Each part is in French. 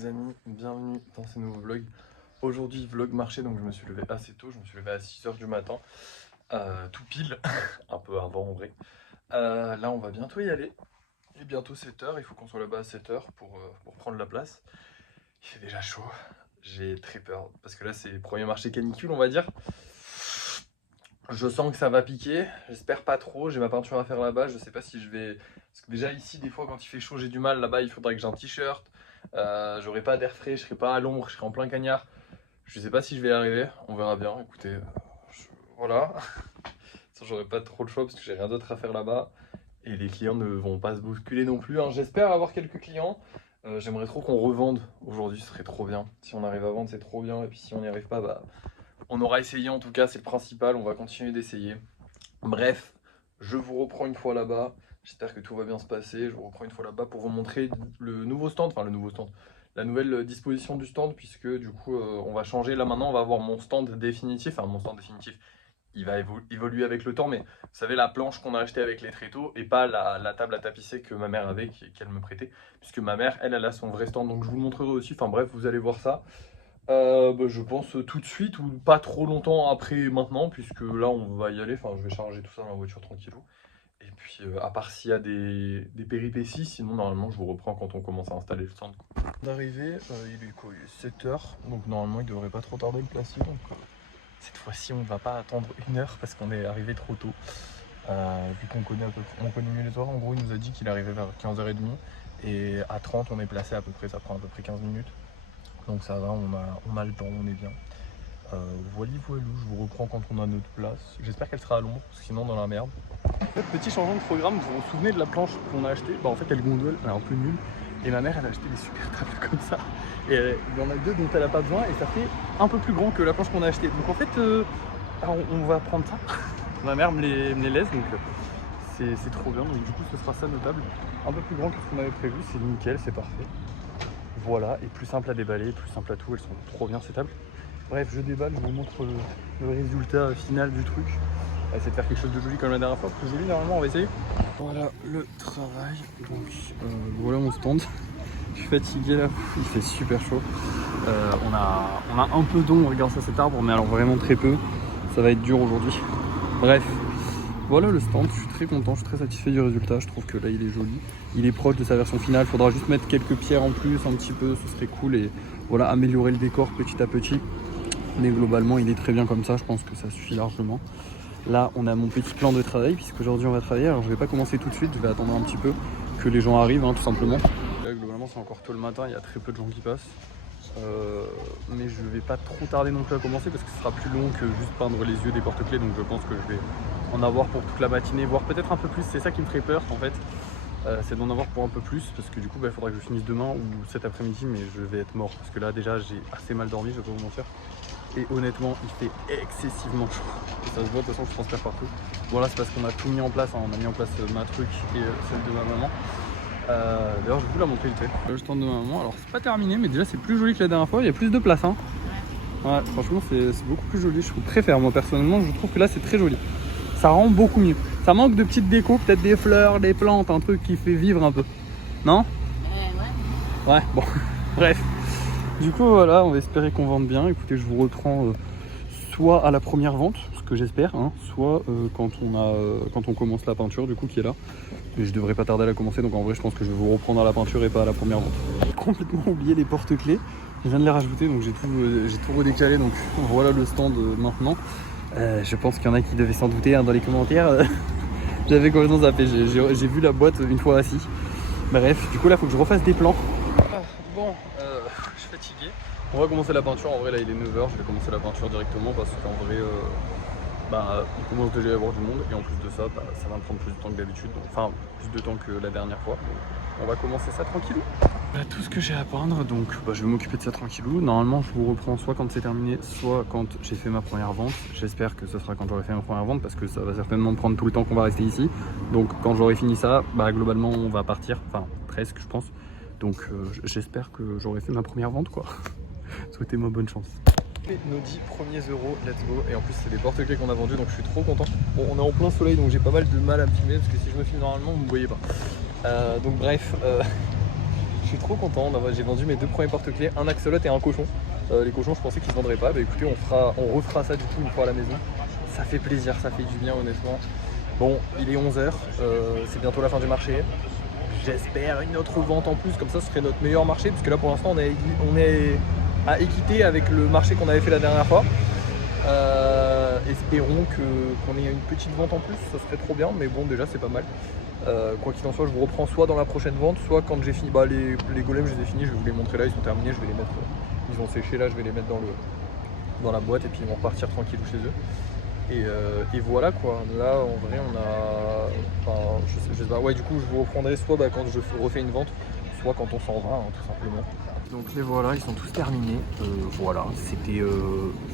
les amis, bienvenue dans ce nouveau vlog. Aujourd'hui vlog marché, donc je me suis levé assez tôt, je me suis levé à 6h du matin, tout pile, un peu avant en vrai. Là on va bientôt y aller, il est bientôt 7h, il faut qu'on soit là-bas à 7h pour prendre la place. Il fait déjà chaud, j'ai très peur, parce que là c'est le premier marché canicule on va dire. Je sens que ça va piquer, j'espère pas trop, j'ai ma peinture à faire là-bas, je sais pas si je vais... Parce que déjà ici, des fois quand il fait chaud j'ai du mal, là-bas il faudrait que j'ai un t-shirt, j'aurai pas d'air frais, je serai pas à l'ombre, je serai en plein cagnard. Je sais pas si je vais y arriver, on verra bien, écoutez, voilà. J'aurai pas trop le choix parce que j'ai rien d'autre à faire là-bas. Et les clients ne vont pas se bousculer non plus, hein. J'espère avoir quelques clients, j'aimerais trop qu'on revende aujourd'hui, ce serait trop bien. Si on arrive à vendre c'est trop bien, et puis si on n'y arrive pas, bah... On aura essayé en tout cas, c'est le principal, on va continuer d'essayer. Bref, je vous reprends une fois là-bas, j'espère que tout va bien se passer, je vous reprends une fois là-bas pour vous montrer le nouveau stand, enfin le nouveau stand, la nouvelle disposition du stand, puisque du coup on va changer, là maintenant on va avoir mon stand définitif, enfin mon stand définitif, il va évoluer avec le temps, mais vous savez la planche qu'on a achetée avec les tréteaux et pas la table à tapisser que ma mère avait, qu'elle me prêtait, puisque ma mère elle a son vrai stand, donc je vous le montrerai aussi, enfin bref vous allez voir ça. Je pense tout de suite ou pas trop longtemps après maintenant, puisque là on va y aller, enfin je vais charger tout ça dans la voiture tranquillou. Et puis à part s'il y a des péripéties, sinon normalement je vous reprends quand on commence à installer le stand. D'arrivée, il est quoi? Il est 7h, donc normalement il devrait pas trop tarder le placer. Donc cette fois-ci on va pas attendre 1 heure parce qu'on est arrivé trop tôt. Vu qu'on connaît on connaît mieux les horaires, en gros il nous a dit qu'il arrivait vers 15h30 et à 30 on est placé à peu près, ça prend à peu près 15 minutes. Donc ça va, on a le temps, on est bien. Voilà, je vous reprends quand on a notre place. J'espère qu'elle sera à l'ombre, parce que sinon dans la merde. En fait, petit changement de programme, vous vous souvenez de la planche qu'on a achetée? Bah en fait elle gondole, elle est un peu nulle. Et ma mère elle a acheté des super tables comme ça. Et il y en a deux dont elle a pas besoin et ça fait un peu plus grand que la planche qu'on a achetée. Donc en fait, on va prendre ça. Ma mère me les laisse, donc c'est trop bien. Donc du coup ce sera ça nos tables. Un peu plus grand que ce qu'on avait prévu, c'est nickel, c'est parfait. Voilà, et plus simple à déballer, plus simple à tout, elles sont trop bien ces tables. Bref, je déballe, je vous montre le résultat final du truc. On va essayer de faire quelque chose de joli comme la dernière fois, plus joli normalement, on va essayer. Voilà le travail, donc voilà mon stand. Je suis fatigué là, il fait super chaud. On a un peu d'ombre grâce à cet arbre, mais alors vraiment très peu. Ça va être dur aujourd'hui. Bref. Voilà le stand, je suis très content, je suis très satisfait du résultat, je trouve que là il est joli. Il est proche de sa version finale, il faudra juste mettre quelques pierres en plus un petit peu, ce serait cool et voilà, améliorer le décor petit à petit. Mais globalement il est très bien comme ça, je pense que ça suffit largement. Là on a mon petit plan de travail puisqu'aujourd'hui on va travailler, alors je vais pas commencer tout de suite, je vais attendre un petit peu que les gens arrivent tout simplement. Là globalement c'est encore tôt le matin, il y a très peu de gens qui passent. Mais je vais pas trop tarder non plus à commencer parce que ce sera plus long que juste peindre les yeux des porte-clés, donc je pense que je vais en avoir pour toute la matinée, voire peut-être un peu plus. C'est ça qui me ferait peur en fait, c'est d'en avoir pour un peu plus parce que du coup il faudra que je finisse demain ou cet après-midi, mais je vais être mort parce que là déjà j'ai assez mal dormi, je vais pas vous mentir, et honnêtement il fait excessivement chaud et ça se voit, de toute façon je transpire partout. Voilà, c'est parce qu'on a tout mis en place, hein. On a mis en place ma truc et celle de ma maman. D'ailleurs je vais vous la montrer vite fait. Le stand de ma maman, alors c'est pas terminé mais déjà c'est plus joli que la dernière fois, il y a plus de place hein. Ouais, franchement c'est beaucoup plus joli, je préfère moi personnellement, je trouve que là c'est très joli. Ça rend beaucoup mieux. Ça manque de petites décos, peut-être des fleurs, des plantes, un truc qui fait vivre un peu. Non? Ouais. Ouais, bon, bref. Du coup voilà, on va espérer qu'on vende bien. Écoutez, je vous reprends soit à la première vente, ce que j'espère, hein, soit quand on commence la peinture du coup qui est là. Et je devrais pas tarder à la commencer, donc en vrai je pense que je vais vous reprendre à la peinture et pas à la première vente. J'ai complètement oublié les porte-clés, je viens de les rajouter, donc j'ai tout redécalé, donc voilà le stand maintenant. Je pense qu'il y en a qui devaient s'en douter hein, dans les commentaires. J'avais complètement zappé, j'ai vu la boîte une fois assis. Bref, du coup là il faut que je refasse des plans. Bon, je suis fatigué. On va commencer la peinture, en vrai là il est 9h, je vais commencer la peinture directement parce qu'en vrai il commence déjà à y avoir du monde et en plus de ça, ça va me prendre plus de temps que d'habitude, enfin plus de temps que la dernière fois. Donc, on va commencer ça tranquillou. Voilà tout ce que j'ai à peindre, donc je vais m'occuper de ça tranquillou. Normalement je vous reprends soit quand c'est terminé, soit quand j'ai fait ma première vente. J'espère que ce sera quand j'aurai fait ma première vente parce que ça va certainement me prendre tout le temps qu'on va rester ici. Donc quand j'aurai fini ça, globalement on va partir, enfin presque je pense. Donc j'espère que j'aurai fait ma première vente quoi. Souhaitez-moi bonne chance. Nos 10 premiers euros, let's go. Et en plus c'est des porte-clés qu'on a vendus, donc je suis trop content. Bon, on est en plein soleil donc j'ai pas mal de mal à me filmer parce que si je me filme normalement vous me voyez pas. Donc bref, suis trop content, j'ai vendu mes 2 premiers porte-clés, un axolot et un cochon. Les cochons, je pensais qu'ils se vendraient pas. Bah écoutez, on refera ça du coup une fois à la maison. Ça fait plaisir, ça fait du bien honnêtement. Bon, il est 11h, c'est bientôt la fin du marché. J'espère une autre vente en plus, comme ça ce serait notre meilleur marché, parce que là pour l'instant on est à équité avec le marché qu'on avait fait la dernière fois. Espérons qu'on ait une petite vente en plus, ça serait trop bien, mais bon déjà c'est pas mal. Quoi qu'il en soit, je vous reprends soit dans la prochaine vente, soit quand j'ai fini. Bah, les golems, je les ai finis, je vais vous les montrer là, ils sont terminés, je vais les mettre. Ils ont séché là, je vais les mettre dans la boîte et puis ils vont repartir tranquillou chez eux. Et voilà quoi. Là en vrai on a. Enfin, je sais pas. Ouais, du coup je vous reprendrai soit quand je refais une vente, soit quand on s'en va, hein, tout simplement. Donc les voilà, ils sont tous terminés. Voilà, c'était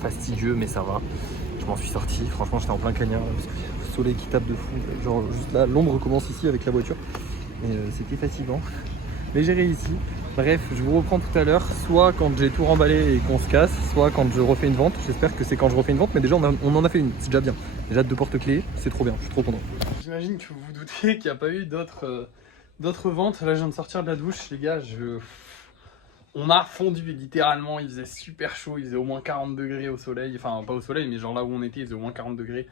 fastidieux, mais ça va. Je m'en suis sorti. Franchement, j'étais en plein cagnard parce que le soleil qui tape de fou. Genre, juste là, l'ombre commence ici avec la voiture. Et c'était fatigant. Mais j'ai réussi. Bref, je vous reprends tout à l'heure. Soit quand j'ai tout remballé et qu'on se casse, soit quand je refais une vente. J'espère que c'est quand je refais une vente, mais déjà, on en a fait une. C'est déjà bien. Déjà 2 porte-clés, c'est trop bien. Je suis trop content. J'imagine que vous vous doutez qu'il n'y a pas eu d'autres ventes. Là, je viens de sortir de la douche, les gars. On a fondu littéralement, il faisait super chaud, il faisait au moins 40 degrés au soleil, enfin pas au soleil mais genre là où on était il faisait au moins 40 degrés.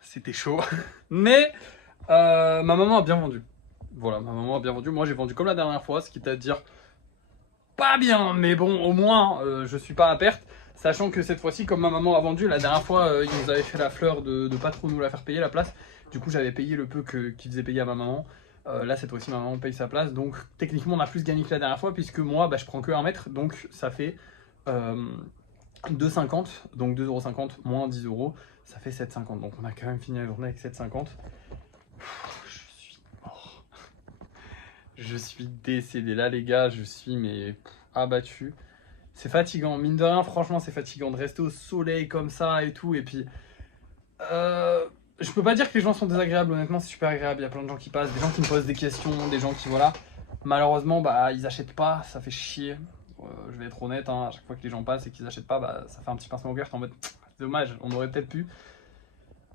C'était chaud. Mais ma maman a bien vendu. Voilà, ma maman a bien vendu. Moi j'ai vendu comme la dernière fois, ce qui est à dire pas bien, mais bon au moins je suis pas à perte. Sachant que cette fois-ci, comme ma maman a vendu, la dernière fois il nous avait fait la fleur de pas trop nous la faire payer la place. Du coup j'avais payé le peu qu'il faisait payer à ma maman. Là cette fois-ci ma maman paye sa place, donc techniquement on a plus gagné que la dernière fois puisque moi je prends que 1 mètre, donc ça fait 2,50, donc 2,50 € moins 10 €, ça fait 7,50, donc on a quand même fini la journée avec 7,50. Je suis mort, je suis décédé là les gars, je suis abattu. C'est fatigant, mine de rien franchement c'est fatigant de rester au soleil comme ça et tout, et puis je peux pas dire que les gens sont désagréables, honnêtement c'est super agréable, il y a plein de gens qui passent, des gens qui me posent des questions, des gens qui voilà, malheureusement ils achètent pas, ça fait chier, je vais être honnête, hein, à chaque fois que les gens passent et qu'ils achètent pas, ça fait un petit pincement au cœur, t'es en mode dommage, on aurait peut-être pu.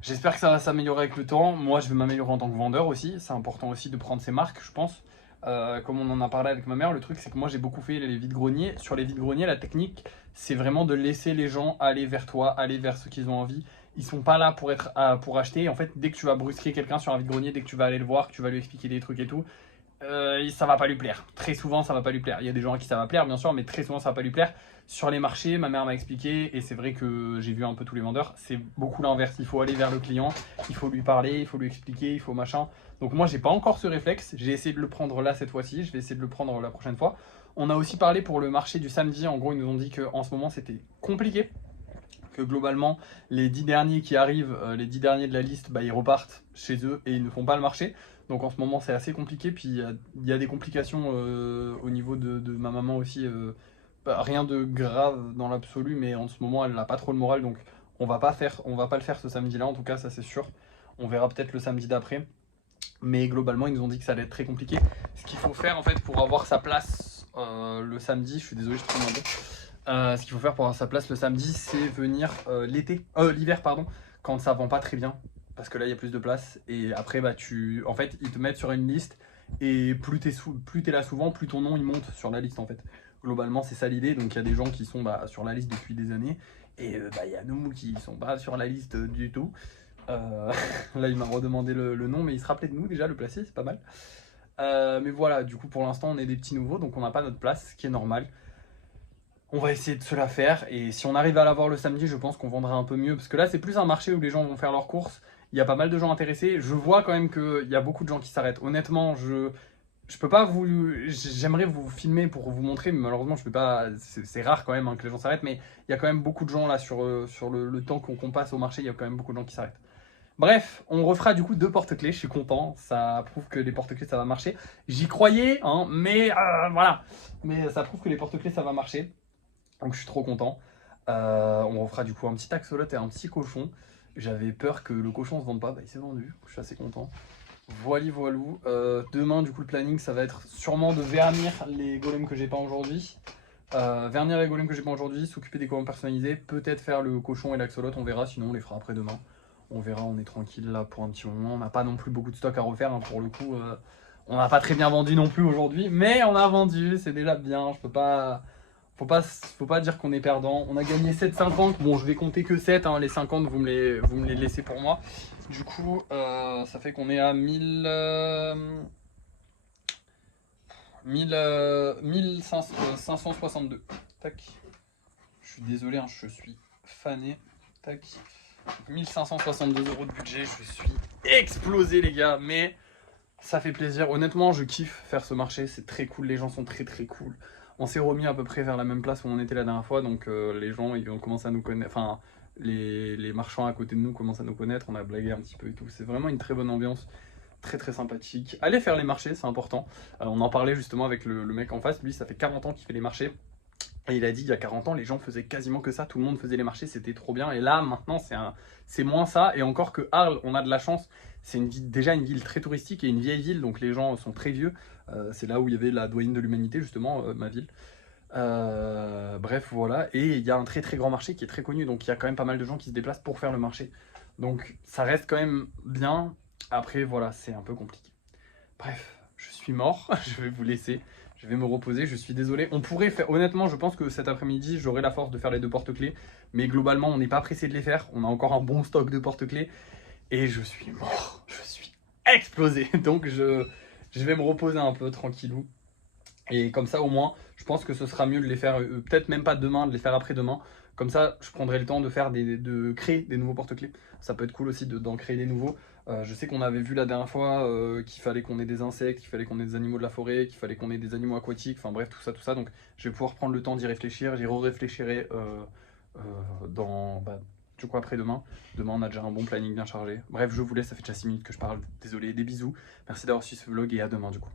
J'espère que ça va s'améliorer avec le temps, moi je vais m'améliorer en tant que vendeur aussi, c'est important aussi de prendre ses marques je pense. Comme on en a parlé avec ma mère, le truc c'est que moi j'ai beaucoup fait les vides-greniers. Sur les vides-greniers, la technique c'est vraiment de laisser les gens aller vers toi, aller vers ce qu'ils ont envie. Ils sont pas là pour acheter. En fait, dès que tu vas brusquer quelqu'un sur un vide-grenier, dès que tu vas aller le voir, que tu vas lui expliquer des trucs et tout, ça va pas lui plaire. Très souvent, ça va pas lui plaire. Il y a des gens à qui ça va plaire, bien sûr, mais très souvent, ça va pas lui plaire. Sur les marchés, ma mère m'a expliqué, et c'est vrai que j'ai vu un peu tous les vendeurs, c'est beaucoup l'inverse. Il faut aller vers le client, il faut lui parler, il faut lui expliquer, il faut machin. Donc moi, j'ai pas encore ce réflexe. J'ai essayé de le prendre là cette fois-ci. Je vais essayer de le prendre la prochaine fois. On a aussi parlé pour le marché du samedi. En gros, ils nous ont dit qu'en ce moment, c'était compliqué. Que globalement, les 10 derniers qui arrivent, les 10 derniers de la liste, ils repartent chez eux et ils ne font pas le marché. Donc en ce moment, c'est assez compliqué. Puis il y a des complications au niveau de ma maman aussi. Rien de grave dans l'absolu, mais en ce moment, elle n'a pas trop le moral. Donc on va pas le faire ce samedi-là, en tout cas, ça c'est sûr. On verra peut-être le samedi d'après. Mais globalement, ils nous ont dit que ça allait être très compliqué. Ce qu'il faut faire en fait pour avoir sa place le samedi, je suis désolé, je prends un bon. Ce qu'il faut faire pour avoir sa place le samedi, c'est venir l'hiver, pardon, quand ça vend pas très bien. Parce que là, il y a plus de place. Et après, en fait, ils te mettent sur une liste. Et plus t'es là souvent, plus ton nom il monte sur la liste en fait. Globalement, c'est ça l'idée. Donc il y a des gens qui sont sur la liste depuis des années. Et il y a nous qui sont pas sur la liste du tout. Là, il m'a redemandé le nom, mais il se rappelait de nous déjà, le placier, c'est pas mal. Mais voilà, du coup, pour l'instant, on est des petits nouveaux, donc on n'a pas notre place, ce qui est normal. On va essayer de se la faire, et si on arrive à l'avoir le samedi, je pense qu'on vendra un peu mieux, parce que là, c'est plus un marché où les gens vont faire leurs courses. Il y a pas mal de gens intéressés. Je vois quand même qu'il y a beaucoup de gens qui s'arrêtent. Honnêtement, je peux pas j'aimerais vous filmer pour vous montrer, mais malheureusement, je peux pas. C'est rare quand même que les gens s'arrêtent, mais il y a quand même beaucoup de gens là sur le temps qu'on passe au marché, il y a quand même beaucoup de gens qui s'arrêtent. Bref, on refera du coup 2 porte-clés, je suis content, ça prouve que les porte-clés ça va marcher. J'y croyais, hein, mais voilà. Mais ça prouve que les porte-clés ça va marcher, donc je suis trop content. On refera du coup un petit axolot et un petit cochon. J'avais peur que le cochon se vende pas, il s'est vendu, je suis assez content. Voilà, voilou. Demain du coup le planning ça va être sûrement de vernir les golems que j'ai pas aujourd'hui. Vernir les golems que j'ai pas aujourd'hui, s'occuper des golems personnalisés, peut-être faire le cochon et l'axolot, on verra, sinon on les fera après demain. On verra, on est tranquille là pour un petit moment. On n'a pas non plus beaucoup de stock à refaire, hein, pour le coup. On n'a pas très bien vendu non plus aujourd'hui, mais on a vendu, c'est déjà bien. Je peux pas, faut pas dire qu'on est perdant. On a gagné 7,50. Bon, je vais compter que 7, hein, les 50, vous me les laissez pour moi. Du coup, ça fait qu'on est à 1562. Tac. Je suis désolé, hein, je suis fané. Tac. 1562 € de budget. Je suis explosé, les gars, mais ça fait plaisir. Honnêtement, je kiffe faire ce marché. C'est très cool. Les gens sont très très cool. On s'est remis à peu près vers la même place où on était la dernière fois. Donc les gens, ils ont commencé à nous connaître. Enfin, les marchands à côté de nous commencent à nous connaître. On a blagué un petit peu et tout. C'est vraiment une très bonne ambiance. Très très sympathique. Allez faire les marchés, c'est important. On en parlait justement avec le mec en face. Lui, ça fait 40 ans qu'il fait les marchés. Et il a dit, il y a 40 ans, les gens faisaient quasiment que ça, tout le monde faisait les marchés, c'était trop bien. Et là, maintenant, c'est moins ça. Et encore que Arles, on a de la chance, c'est déjà une ville très touristique et une vieille ville, donc les gens sont très vieux. C'est là où il y avait la doyenne de l'humanité, justement, ma ville. Bref, voilà. Et il y a un très très grand marché qui est très connu, donc il y a quand même pas mal de gens qui se déplacent pour faire le marché. Donc ça reste quand même bien. Après, voilà, c'est un peu compliqué. Bref, je suis mort, je vais vous laisser. Je vais me reposer, je suis désolé. On pourrait faire, honnêtement, je pense que cet après-midi, j'aurai la force de faire les 2 porte-clés. Mais globalement, on n'est pas pressé de les faire. On a encore un bon stock de porte-clés. Et je suis mort, je suis explosé. Donc je vais me reposer un peu, tranquillou. Et comme ça, au moins, je pense que ce sera mieux de les faire, peut-être même pas demain, de les faire après-demain. Comme ça, je prendrai le temps de faire de créer des nouveaux porte-clés. Ça peut être cool aussi d'en créer des nouveaux. Je sais qu'on avait vu la dernière fois qu'il fallait qu'on ait des insectes, qu'il fallait qu'on ait des animaux de la forêt, qu'il fallait qu'on ait des animaux aquatiques, enfin bref, tout ça, tout ça. Donc je vais pouvoir prendre le temps d'y réfléchir. J'y réfléchirai du coup après-demain. Demain, on a déjà un bon planning bien chargé. Bref, je vous laisse, ça fait déjà 6 minutes que je parle. Désolé, des bisous. Merci d'avoir suivi ce vlog et à demain du coup.